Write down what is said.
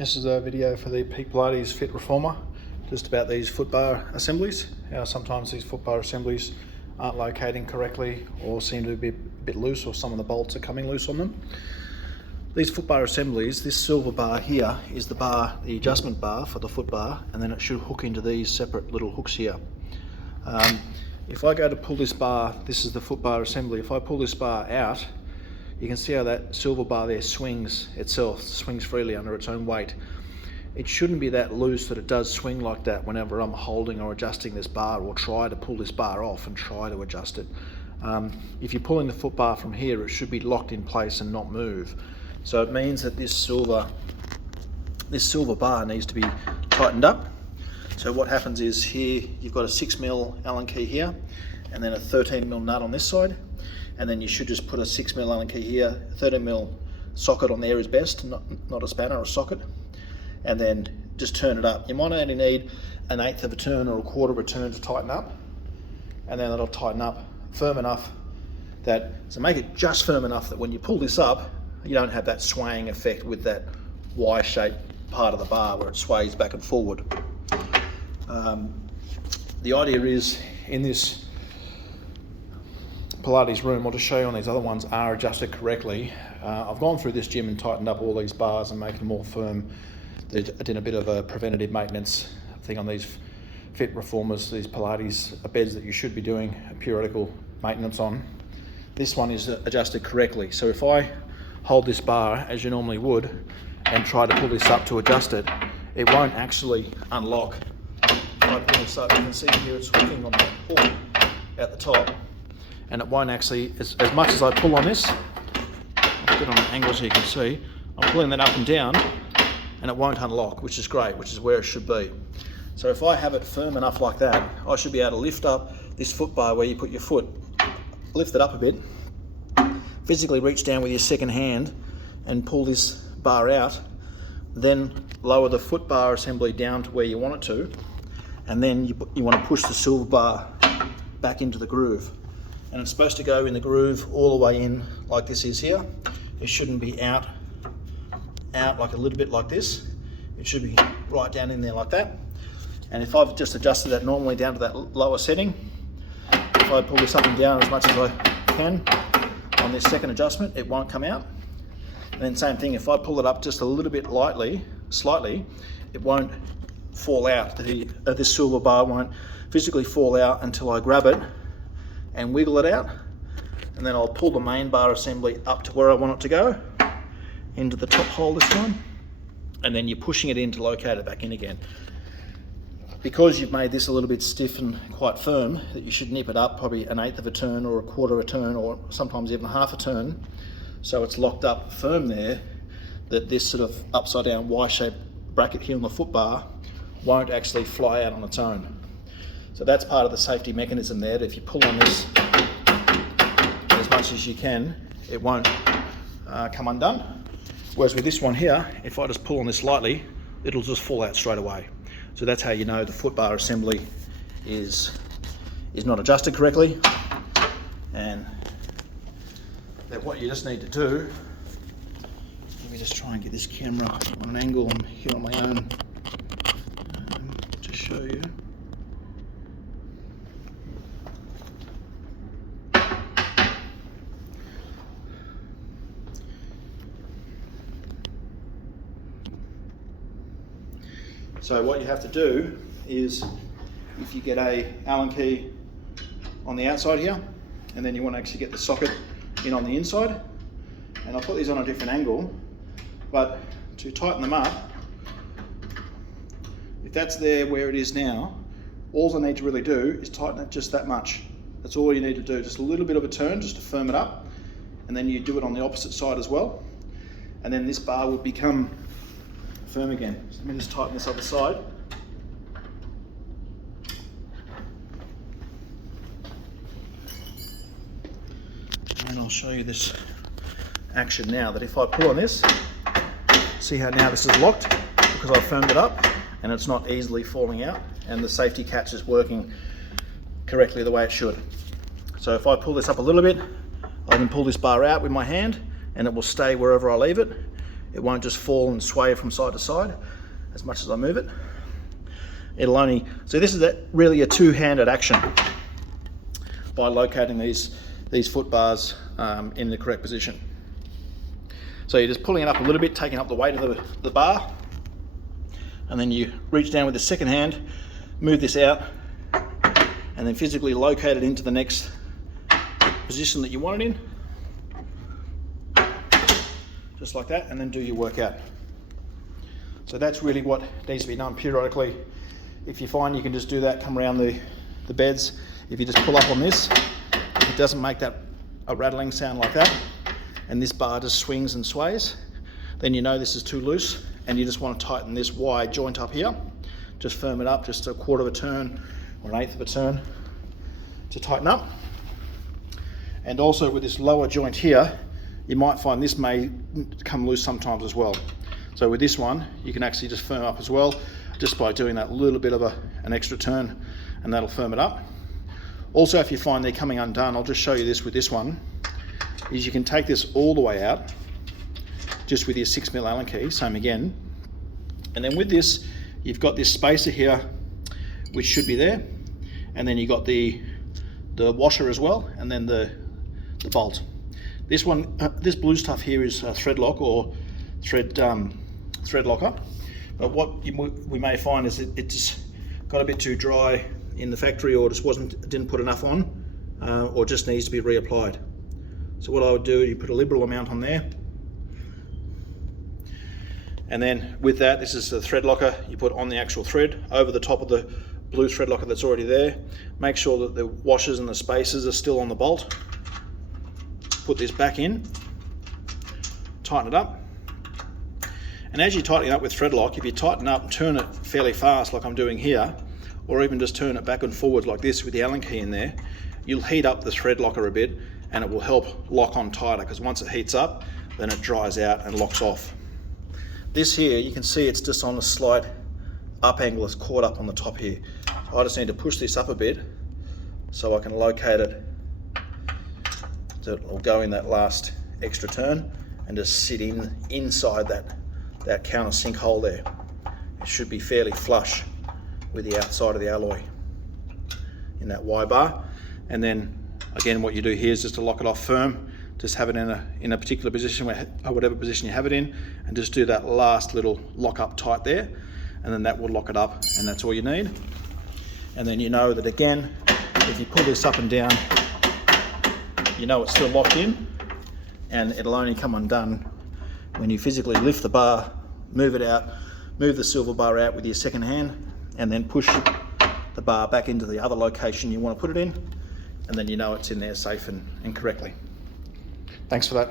This is a video for the Pilates Fit Reformer, just about these foot bar assemblies. How sometimes these foot bar assemblies aren't locating correctly or seem to be a bit loose, or some of the bolts are coming loose on them. These foot bar assemblies, this silver bar here is the bar, the adjustment bar for the foot bar, and then it should hook into these separate little hooks here. If I go to pull this bar, this is the foot bar assembly, if I pull this bar out, you can see how that silver bar there swings itself, swings freely under its own weight. It shouldn't be that loose that it does swing like that whenever I'm holding or adjusting this bar, or try to pull this bar off and try to adjust it. If you're pulling the foot bar from here, it should be locked in place and not move. So it means that this silver bar needs to be tightened up. So what happens is, here you've got a 6mm Allen key here, and then a 13mm nut on this side. And then you should just put a 6mm Allen key here, 13mm socket on there is best, not a spanner or a socket, and then just turn it up. You might only need an 1/8 of a turn or a 1/4 of a turn to tighten up, and then that'll tighten up firm enough that, so make it just firm enough that when you pull this up, you don't have that swaying effect with that Y-shaped part of the bar where it sways back and forward. The idea is, in this Pilates room, I'll just show you on these other ones are adjusted correctly. I've gone through this gym and tightened up all these bars and making them more firm. I did a bit of a preventative maintenance thing on these Fit Reformers, these Pilates beds that you should be doing a periodical maintenance on. This one is adjusted correctly. So if I hold this bar as you normally would and try to pull this up to adjust it, it won't actually unlock. If I pull this up, you can see here it's hooking on the hook at the top, and it won't actually, as much as I pull on this, I'll get on an angle so you can see, I'm pulling that up and down and it won't unlock, which is great, which is where it should be. So if I have it firm enough like that, I should be able to lift up this foot bar where you put your foot, lift it up a bit, physically reach down with your second hand and pull this bar out, then lower the foot bar assembly down to where you want it to, and then you want to push the silver bar back into the groove. And it's supposed to go in the groove all the way in like this is here. It shouldn't be out like a little bit like this. It should be right down in there like that. And if I've just adjusted that normally down to that lower setting, if I pull this up and down as much as I can on this second adjustment, it won't come out. And then same thing, if I pull it up just a little bit slightly, it won't fall out. This silver bar won't physically fall out until I grab it and wiggle it out, and then I'll pull the main bar assembly up to where I want it to go, into the top hole this time, and then you're pushing it in to locate it back in again. Because you've made this a little bit stiff and quite firm, that you should nip it up probably an 1/8 of a turn or a 1/4 of a turn, or sometimes even half a turn, so it's locked up firm there, that this sort of upside down Y-shaped bracket here on the foot bar won't actually fly out on its own. So that's part of the safety mechanism there, that if you pull on this as much as you can, it won't come undone. Whereas with this one here, if I just pull on this lightly, it'll just fall out straight away. So that's how you know the foot bar assembly is not adjusted correctly, and that what you just need to do, let me just try and get this camera on an angle. I'm here on my own to show you. So what you have to do is, if you get a Allen key on the outside here, and then you want to actually get the socket in on the inside, and I'll put these on a different angle, but to tighten them up, if that's there where it is now, all I need to really do is tighten it just that much. That's all you need to do, just a little bit of a turn just to firm it up, and then you do it on the opposite side as well, and then this bar will become firm again. So let me just tighten this other side. And I'll show you this action now, that if I pull on this, see how now this is locked because I've firmed it up and it's not easily falling out, and the safety catch is working correctly the way it should. So if I pull this up a little bit, I can pull this bar out with my hand and it will stay wherever I leave it. It won't just fall and sway from side to side as much as I move it. It'll only, so this is really a two-handed action by locating these foot bars in the correct position. So you're just pulling it up a little bit, taking up the weight of the bar, and then you reach down with the second hand, move this out, and then physically locate it into the next position that you want it in. Just like that, and then do your workout. So that's really what needs to be done periodically. If you find you can just do that, come around the beds. If you just pull up on this, if it doesn't make a rattling sound like that, and this bar just swings and sways, then you know this is too loose, and you just want to tighten this wide joint up here. Just firm it up, just a quarter of a turn or an eighth of a turn to tighten up. And also with this lower joint here, you might find this may come loose sometimes as well. So with this one, you can actually just firm up as well, just by doing that little bit of an extra turn, and that'll firm it up. Also, if you find they're coming undone, I'll just show you this with this one, is you can take this all the way out, just with your 6mm Allen key, same again. And then with this, you've got this spacer here, which should be there. And then you've got the washer as well, and then the bolt. This one, this blue stuff here is thread lock or thread locker. But what we may find is it just got a bit too dry in the factory, or just didn't put enough on, or just needs to be reapplied. So what I would do, you put a liberal amount on there, and then with that, this is the thread locker, you put on the actual thread over the top of the blue thread locker that's already there. Make sure that the washers and the spacers are still on the bolt. Put this back in, tighten it up, and as you tighten it up with thread lock, if you tighten up and turn it fairly fast like I'm doing here, or even just turn it back and forward like this with the Allen key in there, you'll heat up the thread locker a bit, and it will help lock on tighter, because once it heats up, then it dries out and locks off. This here, you can see it's just on a slight up angle, it's caught up on the top here. I just need to push this up a bit so I can locate it, so it'll go in that last extra turn and just sit inside that countersink hole there. It should be fairly flush with the outside of the alloy in that Y bar. And then again, what you do here is just to lock it off firm, just have it in a particular position, whatever position you have it in, and just do that last little lock up tight there, and then that will lock it up, and that's all you need. And then you know that again, if you pull this up and down, you know it's still locked in, and it'll only come undone when you physically lift the bar, move it out, move the silver bar out with your second hand, and then push the bar back into the other location you want to put it in, and then you know it's in there safe and correctly. Thanks for that.